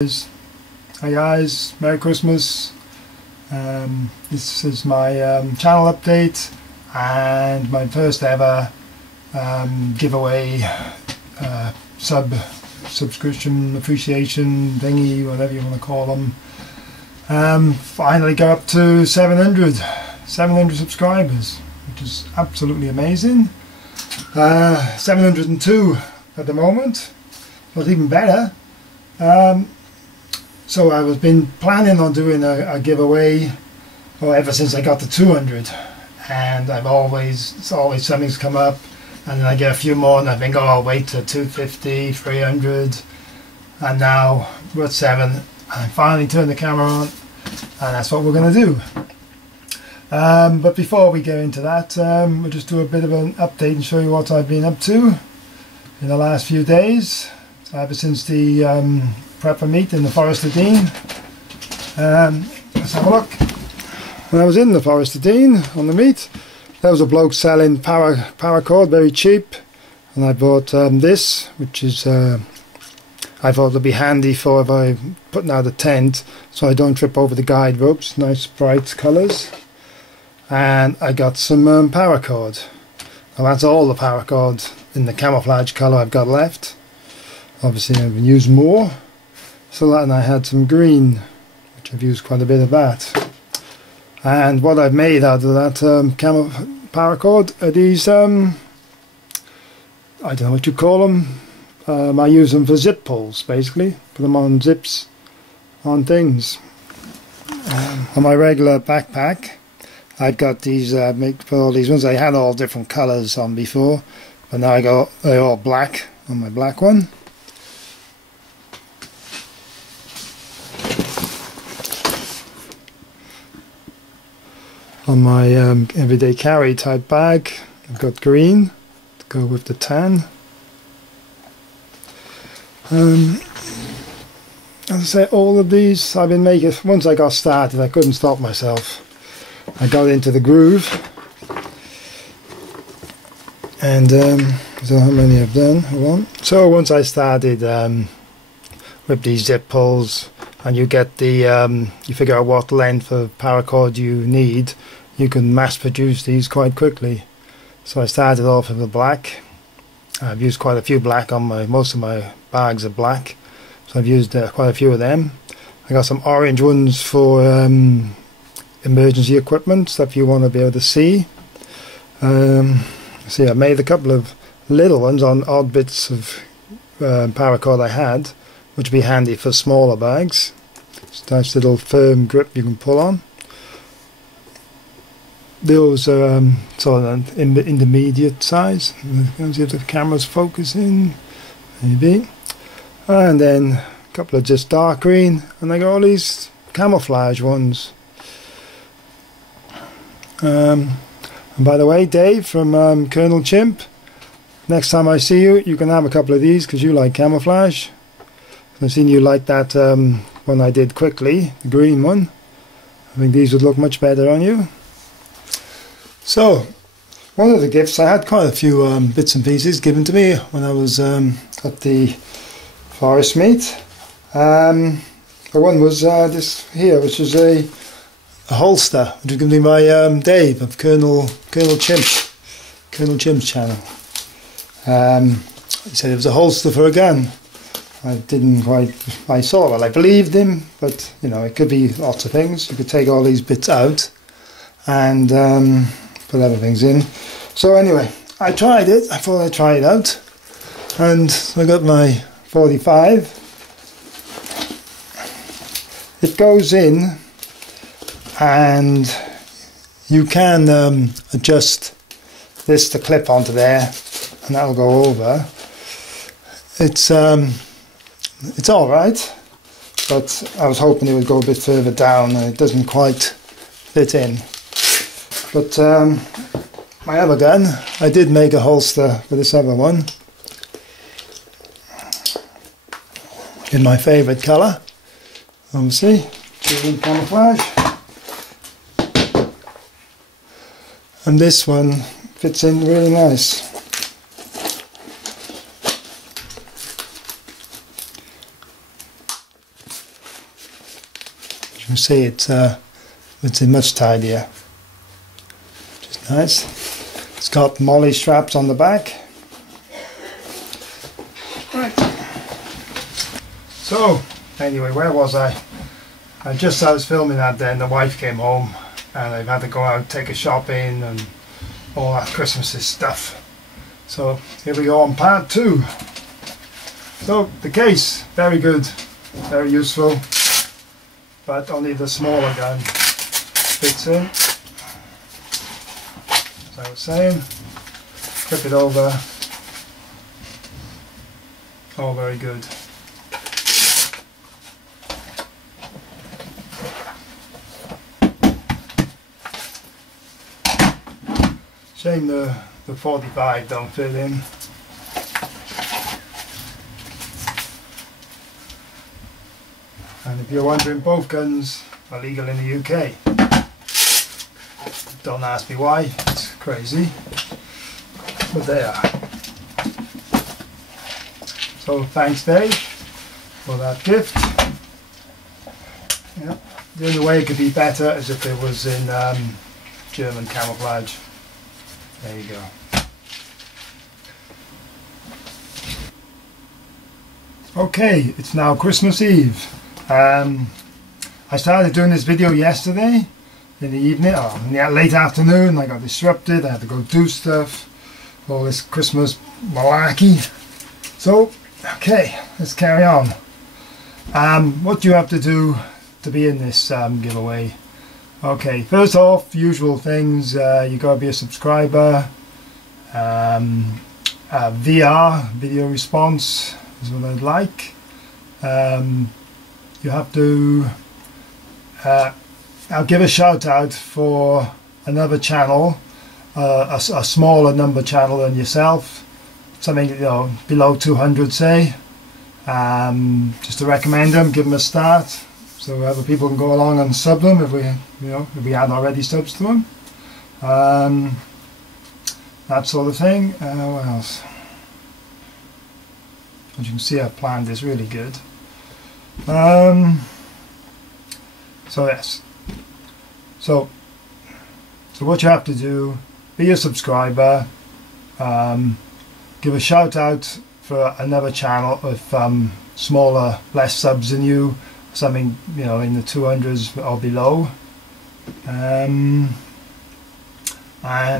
Hi guys, Merry Christmas. This is my channel update and my first ever giveaway subscription appreciation thingy, whatever you want to call them. Finally got up to 700 subscribers, which is absolutely amazing. 702 at the moment, but even better. So I've been planning on doing a giveaway ever since I got to 200, and always something's come up, and then I get a few more and I think, oh, I'll wait to 250, 300, and now we're at 7 and I finally turned the camera on, and that's what we're going to do. But before we get into that, we'll just do a bit of an update and show you what I've been up to in the last few days, ever since the prepper meet in the Forest of Dean. Let's have a look. When I was in the Forest of Dean on the meet, there was a bloke selling paracord very cheap, and I bought this, which is I thought it'd be handy for if I'm putting out a tent so I don't trip over the guide ropes. Nice bright colours. And I got some paracord. Well, that's all the paracord in the camouflage colour I've got left. Obviously I've used more. So that, and I had some green, which I've used quite a bit of that. And what I've made out of that camo paracord are these, I don't know what you call them. I use them for zip pulls, basically. Put them on zips, on things. On my regular backpack, I've got these, for all these ones. I had all different colours on before, but now they're all black on my black one. On my everyday carry type bag, I've got green to go with the tan. As I say, all of these I've been making. Once I got started, I couldn't stop myself. I got into the groove, and so how many I've done? So once I started with these zip pulls, and you get the you figure out what length of paracord you need, you can mass produce these quite quickly. So I started off with the black. I've used quite a few black on most of my bags are black, so I've used quite a few of them. I got some orange ones for emergency equipment, stuff you want to be able to see. See, I made a couple of little ones on odd bits of paracord I had, which would be handy for smaller bags. It's a nice little firm grip you can pull on. Those are sort of an intermediate size. Let's see if the camera's focusing, maybe. And then a couple of just dark green, and I got all these camouflage ones. And by the way, Dave from Colonel Chimp, next time I see you, you can have a couple of these because you like camouflage. I've seen you like that one I did quickly, the green one. I think these would look much better on you. So, one of the gifts, I had quite a few bits and pieces given to me when I was at the forest meet. The one was this here, which is a holster, which was given to me by Dave of Colonel Chimp, Colonel Chimp's channel. He said it was a holster for a gun. I didn't quite, I believed him, but you know, it could be lots of things. You could take all these bits out and put other things in. So anyway, I tried it. I thought I'd try it out, and so I got my 45. It goes in, and you can adjust this to clip onto there, and that'll go over. It's all right, but I was hoping it would go a bit further down, and it doesn't quite fit in. But my other gun, I did make a holster for this other one in my favourite colour, obviously, green camouflage. And this one fits in really nice. you can see it's much tidier, which is nice. It's got molly straps on the back. Right. So anyway, where was I? I was filming that then, the wife came home and I've had to go out, take her shopping and all that Christmassy stuff. So here we go on part 2. So the case, very good, very useful, but only the smaller gun fits in. As I was saying, flip it over, all very good. Shame the 45 don't fit in. And if you're wondering, both guns are legal in the UK. Don't ask me why, it's crazy, but they are. So thanks Dave for that gift. Yeah. The only way it could be better is if it was in German camouflage. There you go. Okay, it's now Christmas Eve. I started doing this video yesterday in the evening, or in the late afternoon. I got disrupted, I had to go do stuff, all this Christmas malarkey. So, okay, let's carry on. What do you have to do to be in this giveaway? Okay, first off, usual things, you gotta be a subscriber. VR, video response, is what I'd like. You have to, I'll give a shout out for another channel, a smaller number channel than yourself, something, you know, below 200 say, just to recommend them, give them a start, so other people can go along and sub them if we, if we hadn't already subs to them, that sort of thing. What else? As you can see, I've planned this really good. So yes, so what you have to do, be a subscriber, give a shout out for another channel with smaller, less subs than you, something, in the 200s or below, and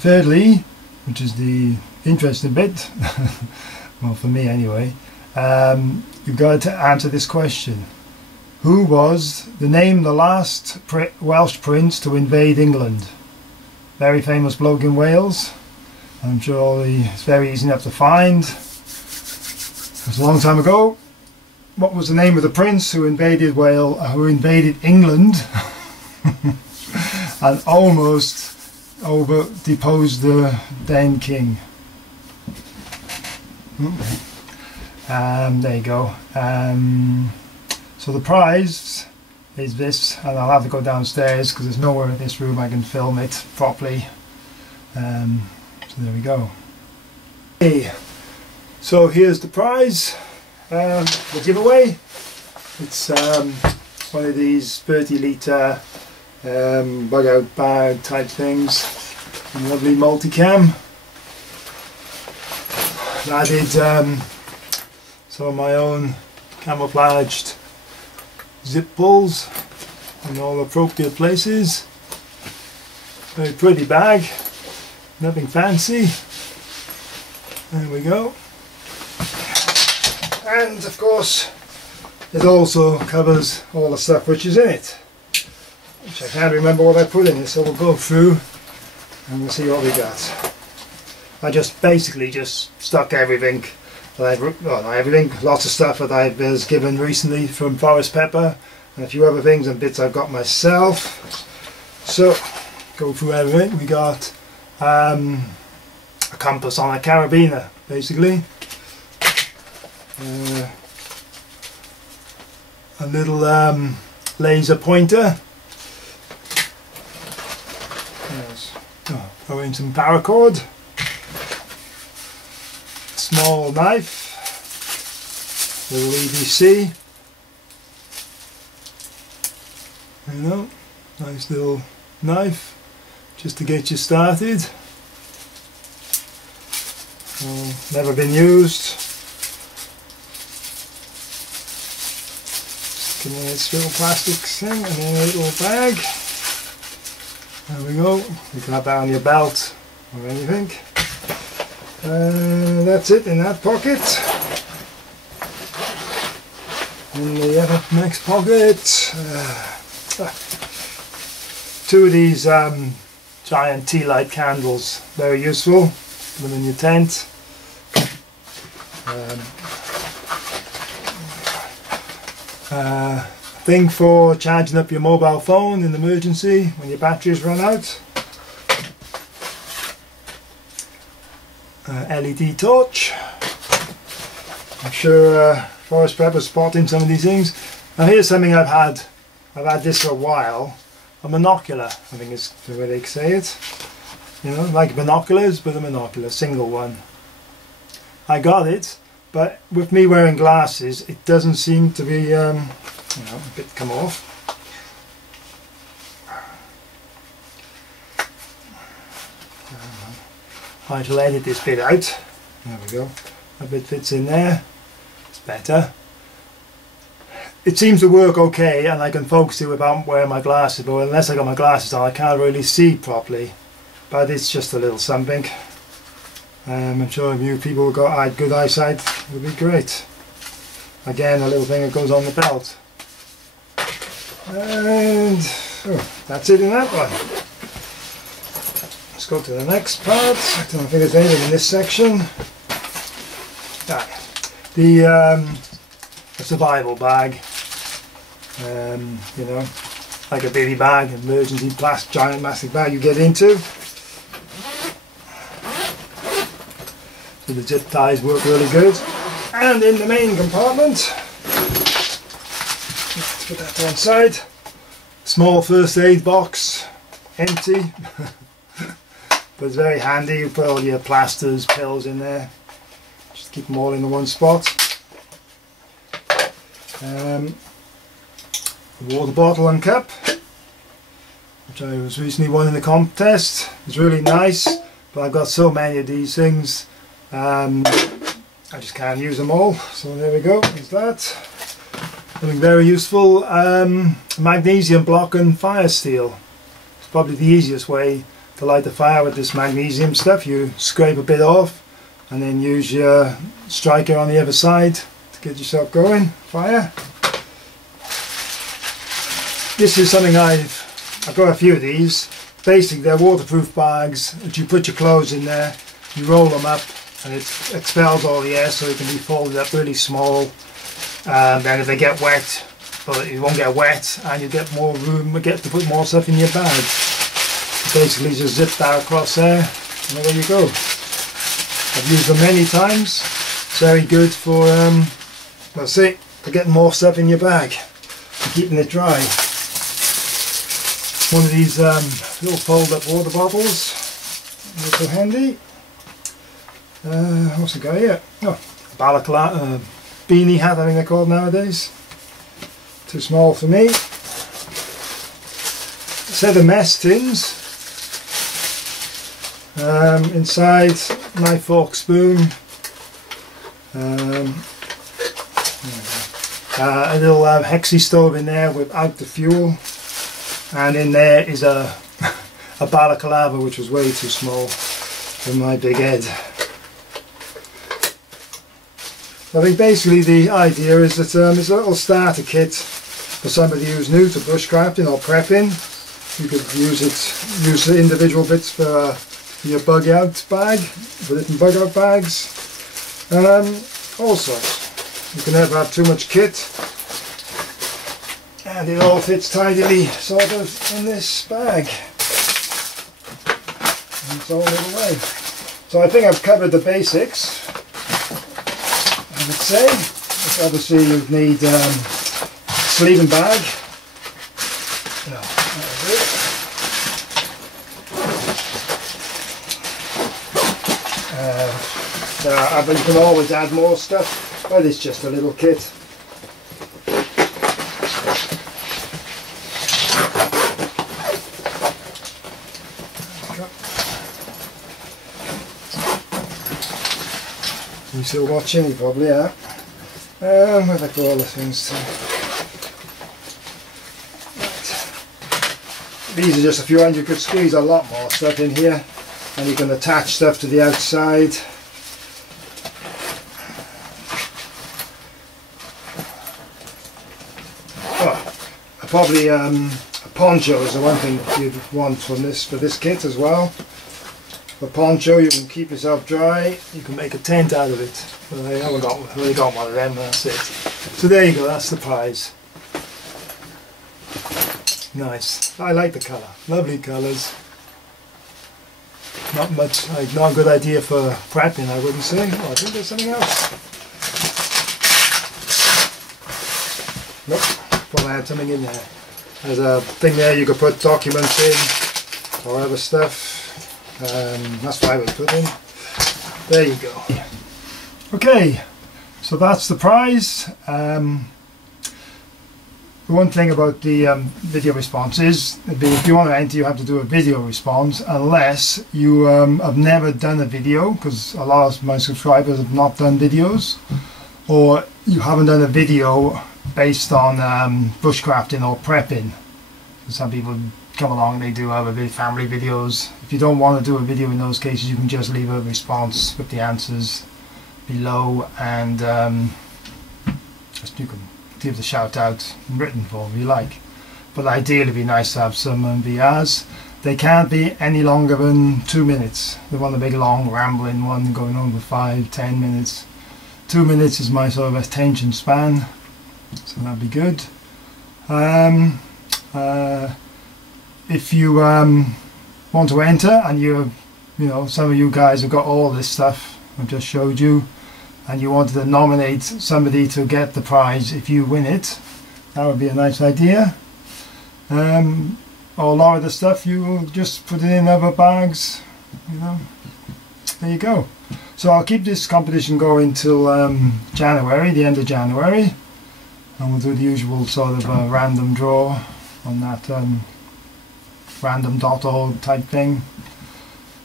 thirdly, which is the interesting bit, well, for me anyway, you've got to answer this question. Who was the last Welsh prince to invade England? Very famous bloke in Wales. I'm sure it's very easy enough to find. It was a long time ago. What was the name of the prince who invaded England and almost deposed the then king? There you go. So the prize is this, and I'll have to go downstairs because there's nowhere in this room I can film it properly. So there we go. Okay, so here's the prize, the giveaway. It's one of these 30 litre bug out bag type things, lovely multicam. I did some of my own camouflaged zip pulls in all appropriate places. Very pretty bag, nothing fancy. There we go. And of course it also covers all the stuff which is in it, which I can't remember what I put in it, so we'll go through and we'll see what we got. I basically just stuck everything that not everything, lots of stuff that I was given recently from Forest Pepper, and a few other things and bits I've got myself. So go through everything. We got a compass on a carabiner, basically. A little laser pointer. Yes. Oh, throw in some paracord. Small knife, little EDC, You know, nice little knife just to get you started. Never been used. Just in this little plastic thing and in a little bag. There we go. You can have that on your belt or anything. That's it in that pocket. In the other next pocket, two of these giant tea light candles. Very useful. Put them in your tent. Thing for charging up your mobile phone in emergency when your batteries run out. LED torch. I'm sure Forest Prep is spotting some of these things. Now here's something I've had this for a while. A monocular, I think is the way they say it. You know, like binoculars, but a monocular, single one. I got it, but with me wearing glasses, it doesn't seem to be, you know, a bit come off. I shall edit this bit out. There we go. A bit fits in there. It's better. It seems to work okay, and I can focus it without wearing my glasses, but unless I got my glasses on I can't really see properly. But it's just a little something. I'm sure if you people who got good eyesight, it would be great. Again, a little thing that goes on the belt. And that's it in that one. Let's go to the next part. I don't think there's anything in this section. The survival bag. You know, like a baby bag, emergency giant plastic bag you get into. So the zip ties work really good. And in the main compartment, let's put that to one side. Small first aid box, empty, but it's very handy. You put all your plasters, pills in there. Just keep them all in the one spot. Water bottle and cup, which I was recently won in the contest. It's really nice, but I've got so many of these things, I just can't use them all. So there we go, there's that. Something very useful, magnesium block and fire steel. It's probably the easiest way to light a fire with this magnesium stuff. You scrape a bit off and then use your striker on the other side to get yourself going. Fire. This is something I've got a few of these. Basically they're waterproof bags that you put your clothes in there, you roll them up and it expels all the air so they can be folded up really small. Then if they get wet, well, you won't get wet and you get more room, you get to put more stuff in your bag. Basically just zip that across there and there you go. I've used them many times. It's very good for, let's see, for getting more stuff in your bag and keeping it dry. One of these little fold-up water bottles, also handy. What's it got here? Oh, balaclava, beanie hat I think they're called nowadays. Too small for me. A set of mess tins. Inside, knife, fork, spoon. A little hexi stove in there without the fuel. And in there is a balaclava which was way too small for my big head. I think basically the idea is that it's a little starter kit for somebody who's new to bushcrafting or prepping. You could use the individual bits for your bug out bag, for different bug out bags. All sorts. You can never have too much kit. And it all fits tidily, sort of, in this bag. And it's all little way. So I think I've covered the basics, I would say. But obviously you'd need sleeving bag. No, that'll do. But you can always add more stuff, but it's just a little kit. You still watching? You probably are. Where have I put all the things to? Right. These are just a few, and you could squeeze a lot more stuff in here, and you can attach stuff to the outside. Oh, probably a poncho is the one thing you'd want from this for this kit as well. A poncho, you can keep yourself dry. You can make a tent out of it. But I haven't got one. I've only got one of them. That's it. So there you go. That's the prize. Nice. I like the colour. Lovely colours. Not much. Like, not a good idea for prepping, I wouldn't say. Oh, I think there's something else. Nope. Well, I had something in there. There's a thing there you could put documents in or other stuff. That's what I would put in. There you go. Okay, so that's the prize. The one thing about the video response is, if you want to enter, you have to do a video response, unless you have never done a video, because a lot of my subscribers have not done videos, or you haven't done a video based on bushcrafting or prepping. Some people come along and they do other family videos. If you don't want to do a video in those cases, you can just leave a response with the answers below, and you can give the shout out in written form if you like. But ideally it'd be nice to have some VRs. They can't be any longer than 2 minutes. They want a big long rambling one going on for 5-10 minutes. 2 minutes is my sort of attention span, so that'd be good. If you want to enter, and you know, some of you guys have got all this stuff I've just showed you, and you wanted to nominate somebody to get the prize if you win it, that would be a nice idea. Or a lot of the stuff you will just put it in other bags, you know. There you go. So I'll keep this competition going till January, the end of January, and we'll do the usual sort of random draw on that random.org type thing.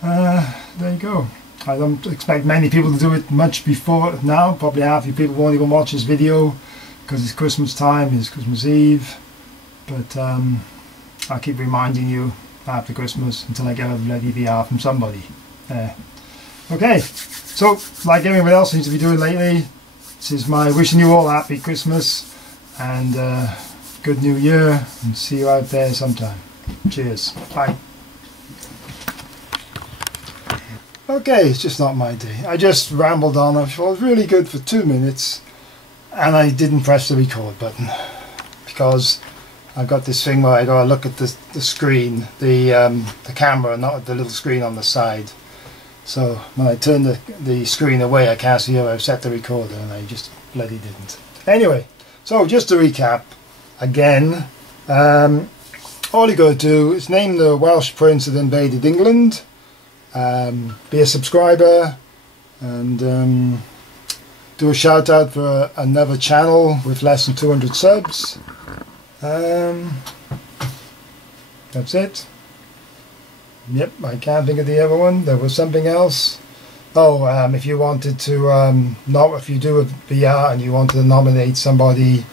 There you go. I don't expect many people to do it much before now. Probably half you people won't even watch this video because it's Christmas time, it's Christmas Eve. But I'll keep reminding you after Christmas until I get a bloody VR from somebody. Okay, so like everyone else seems to be doing lately, this is my wishing you all happy Christmas and good New Year, and see you out there sometime. Cheers. Bye. Okay, it's just not my day. I just rambled on. I was really good for 2 minutes, and I didn't press the record button because I've got this thing where I gotta look at the screen, the camera, not the little screen on the side. So when I turn the screen away, I can't see how I've set the recorder, and I just bloody didn't. Anyway, so just to recap again, all you got to do is name the Welsh prince that invaded England, be a subscriber, and do a shout out for another channel with less than 200 subs. That's it. Yep, I can't think of the other one. There was something else. Oh, if you wanted to, if you do a VR and you wanted to nominate somebody,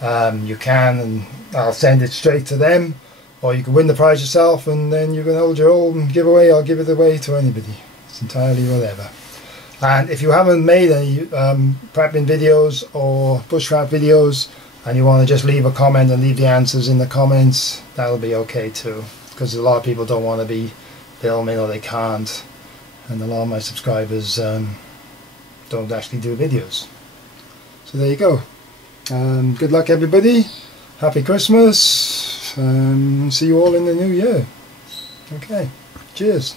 you can, and I'll send it straight to them. Or you can win the prize yourself, and then you can hold your own giveaway. I'll give it away to anybody. It's entirely whatever. And if you haven't made any prepping videos or bushcraft videos, and you want to just leave a comment and leave the answers in the comments, that'll be okay too. Because a lot of people don't want to be filming, or they can't. And a lot of my subscribers don't actually do videos. So there you go. Good luck everybody. Happy Christmas. See you all in the new year. Okay, cheers.